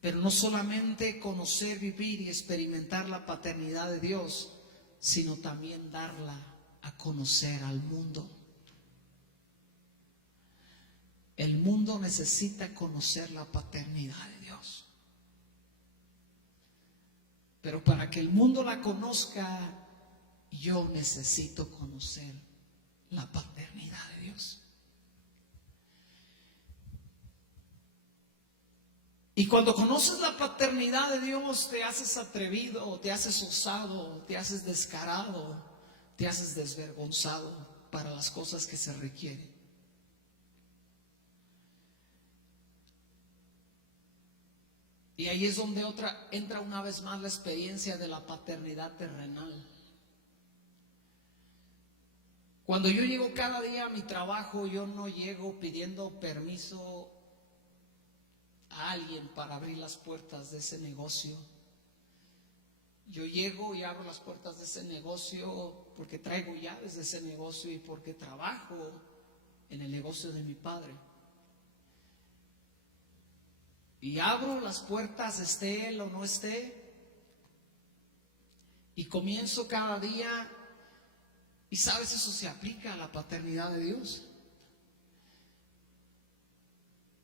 Pero no solamente conocer, vivir y experimentar la paternidad de Dios, sino también darla a conocer al mundo. El mundo necesita conocer la paternidad de Dios. Pero para que el mundo la conozca, yo necesito conocer la paternidad de Dios. Y cuando conoces la paternidad de Dios, te haces atrevido, te haces osado, te haces descarado, te haces desvergonzado para las cosas que se requieren. Y ahí es donde entra una vez más la experiencia de la paternidad terrenal. Cuando yo llego cada día a mi trabajo, yo no llego pidiendo permiso a alguien para abrir las puertas de ese negocio. Yo llego y abro las puertas de ese negocio porque traigo llaves de ese negocio y porque trabajo en el negocio de mi padre. Y abro las puertas, esté él o no esté, y comienzo cada día. Y sabes, eso se aplica a la paternidad de Dios.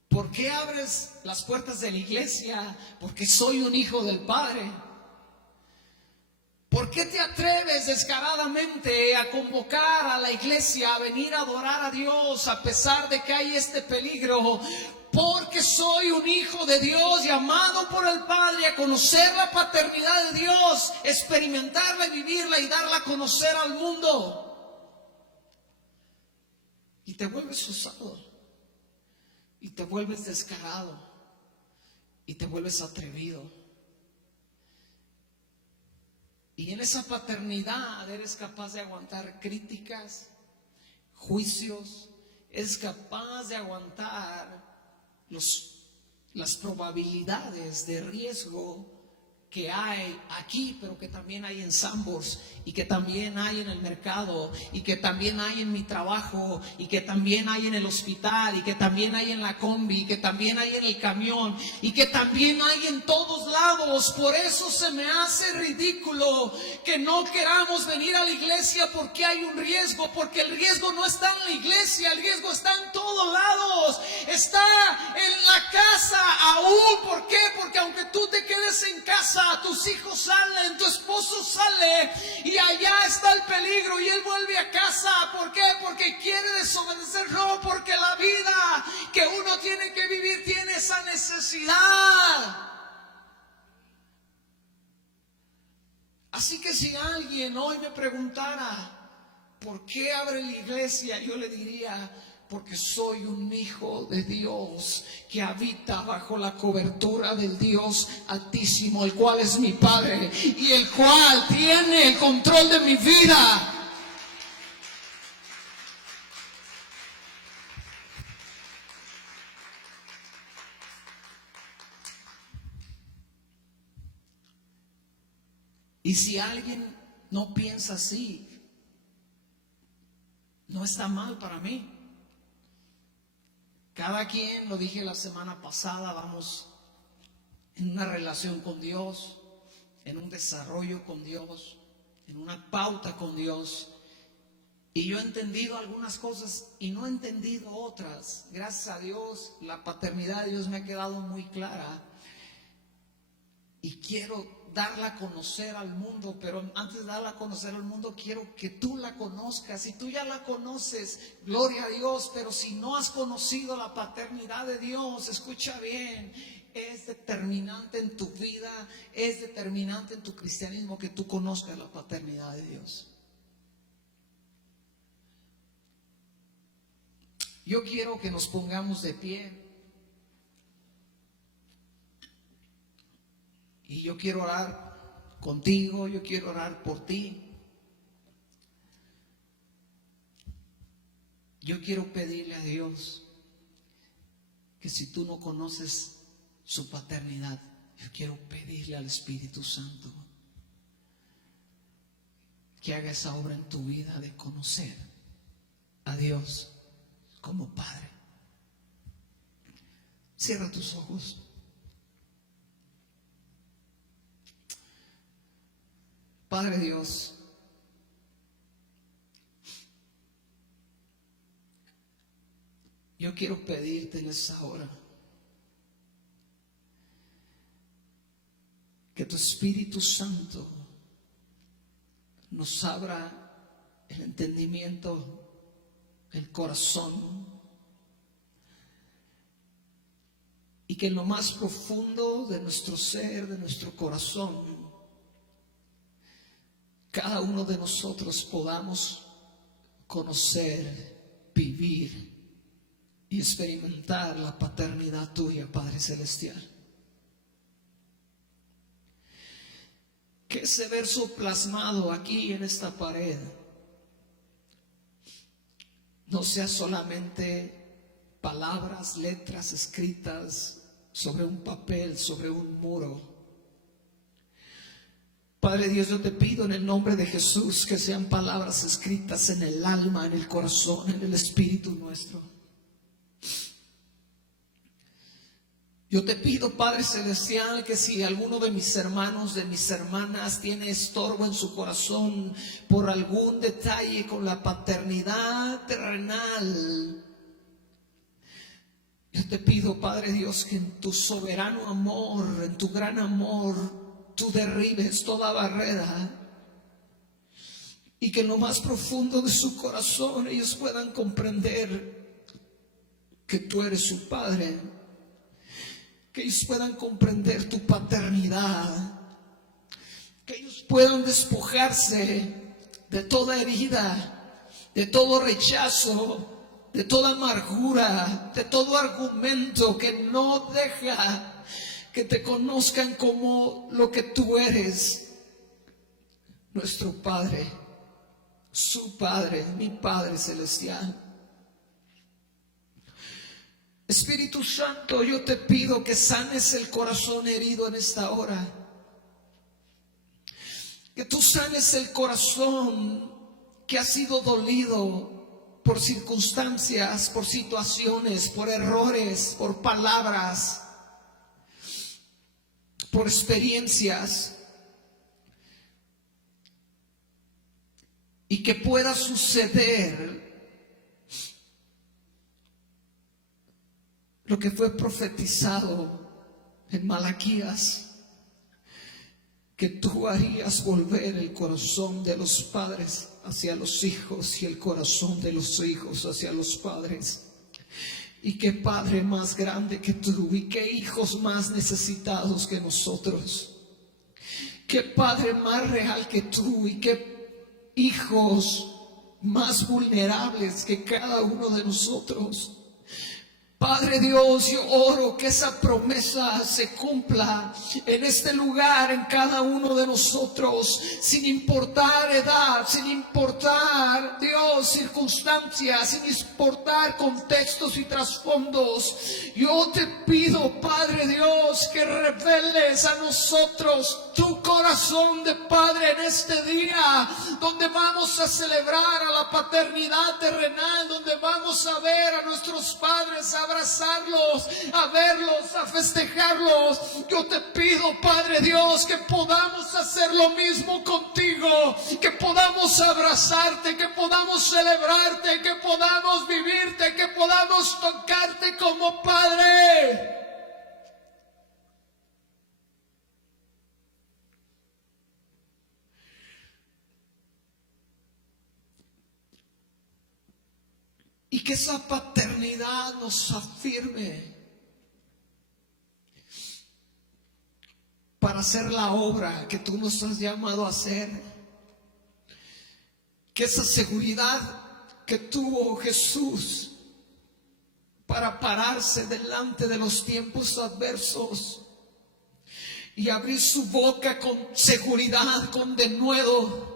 ¿Por qué abres las puertas de la iglesia? Porque soy un hijo del Padre. ¿Por qué te atreves descaradamente a convocar a la iglesia a venir a adorar a Dios a pesar de que hay este peligro? Porque soy un hijo de Dios, llamado por el Padre a conocer la paternidad de Dios, experimentarla y vivirla y darla a conocer al mundo. Y te vuelves osado, y te vuelves descarado, y te vuelves atrevido. Y en esa paternidad eres capaz de aguantar críticas, juicios, eres capaz de aguantar las probabilidades de riesgo que hay aquí, pero que también hay en Sanborns, y que también hay en el mercado, y que también hay en mi trabajo, y que también hay en el hospital, y que también hay en la combi, y que también hay en el camión, y que también hay en todos lados. Por eso se me hace ridículo que no queramos venir a la iglesia porque hay un riesgo, porque el riesgo no está en la iglesia, el riesgo está en todos lados, está en la casa aún. ¿Por qué? Porque aunque tú te quedes en casa, tus hijos salen, tu esposo sale, y allá está el peligro, y él vuelve a casa. ¿Por qué? Porque quiere desobedecer. No, porque la vida que uno tiene que vivir tiene esa necesidad. Así que si alguien hoy me preguntara ¿por qué abre la iglesia?, yo le diría: porque soy un hijo de Dios que habita bajo la cobertura del Dios Altísimo, el cual es mi Padre y el cual tiene el control de mi vida. Y si alguien no piensa así, no está mal para mí. Cada quien, lo dije la semana pasada, vamos en una relación con Dios, en un desarrollo con Dios, en una pauta con Dios. Y yo he entendido algunas cosas y no he entendido otras. Gracias a Dios, la paternidad de Dios me ha quedado muy clara. Y quiero darla a conocer al mundo, pero antes de darla a conocer al mundo, quiero que tú la conozcas. Si tú ya la conoces, gloria a Dios, pero si no has conocido la paternidad de Dios, escucha bien, es determinante en tu vida, es determinante en tu cristianismo que tú conozcas la paternidad de Dios. Yo quiero que nos pongamos de pie. Y yo quiero orar contigo, yo quiero orar por ti. Yo quiero pedirle a Dios que si tú no conoces su paternidad, yo quiero pedirle al Espíritu Santo que haga esa obra en tu vida de conocer a Dios como Padre. Cierra tus ojos. Padre Dios, yo quiero pedirte en esta hora que tu Espíritu Santo nos abra el entendimiento, el corazón, y que en lo más profundo de nuestro ser, de nuestro corazón, cada uno de nosotros podamos conocer, vivir y experimentar la paternidad tuya, Padre Celestial. Que ese verso plasmado aquí en esta pared no sea solamente palabras, letras escritas sobre un papel, sobre un muro. Padre Dios, yo te pido en el nombre de Jesús que sean palabras escritas en el alma, en el corazón, en el espíritu nuestro. Yo te pido, Padre Celestial, que si alguno de mis hermanos, de mis hermanas tiene estorbo en su corazón por algún detalle con la paternidad terrenal, yo te pido, Padre Dios, que en tu soberano amor, en tu gran amor, tú derribes toda barrera y que en lo más profundo de su corazón ellos puedan comprender que tú eres su Padre, que ellos puedan comprender tu paternidad, que ellos puedan despojarse de toda herida, de todo rechazo, de toda amargura, de todo argumento que no deja que te conozcan como lo que tú eres, nuestro Padre, su Padre, mi Padre Celestial. Espíritu Santo, yo te pido que sanes el corazón herido en esta hora, que tú sanes el corazón que ha sido dolido por circunstancias, por situaciones, por errores, por palabras, por experiencias, y que pueda suceder lo que fue profetizado en Malaquías, que tú harías volver el corazón de los padres hacia los hijos y el corazón de los hijos hacia los padres. Y qué padre más grande que tú, y qué hijos más necesitados que nosotros. Qué padre más real que tú, y qué hijos más vulnerables que cada uno de nosotros. Padre Dios, yo oro que esa promesa se cumpla en este lugar, en cada uno de nosotros, sin importar edad, sin importar, Dios, circunstancias, sin importar contextos y trasfondos. Yo te pido, Padre Dios, que reveles a nosotros tu corazón de Padre en este día, donde vamos a celebrar a la paternidad terrenal, donde vamos a ver a nuestros padres abrazados, abrazarlos, a verlos, a festejarlos. Yo te pido, Padre Dios, que podamos hacer lo mismo contigo, que podamos abrazarte, que podamos celebrarte, que podamos vivirte, que podamos tocarte como Padre. Y que esa paternidad nos afirme para hacer la obra que tú nos has llamado a hacer. Que esa seguridad que tuvo Jesús para pararse delante de los tiempos adversos y abrir su boca con seguridad, con denuedo,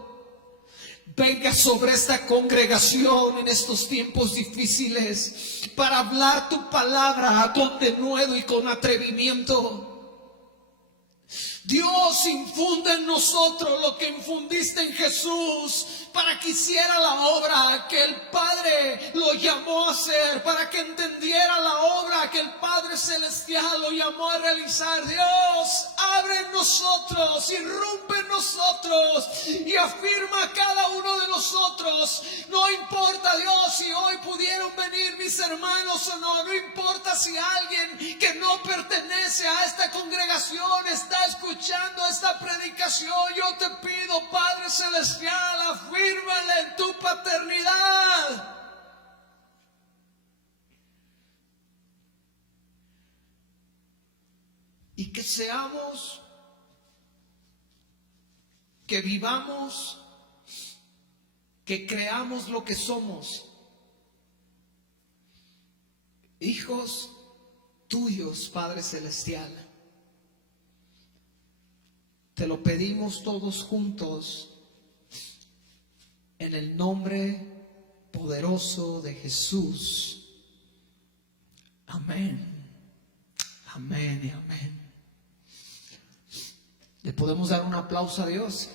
venga sobre esta congregación en estos tiempos difíciles para hablar tu palabra con denuedo y con atrevimiento. Dios, infunde en nosotros lo que infundiste en Jesús para que hiciera la obra que el Padre lo llamó a hacer, para que entendiera la obra que el Padre Celestial lo llamó a realizar. Dios, abre en nosotros, irrumpe en nosotros y afirma a cada uno de nosotros. No importa, Dios, si hoy pudieron venir mis hermanos o no, no importa si alguien que no pertenece a esta congregación está escuchando esta predicación. Yo te pido, Padre Celestial, afírmale en tu paternidad. Y que seamos, que vivamos, que creamos lo que somos. Hijos tuyos, Padre Celestial. Te lo pedimos todos juntos en el nombre poderoso de Jesús. Amén. Amén y amén. ¿Le podemos dar un aplauso a Dios?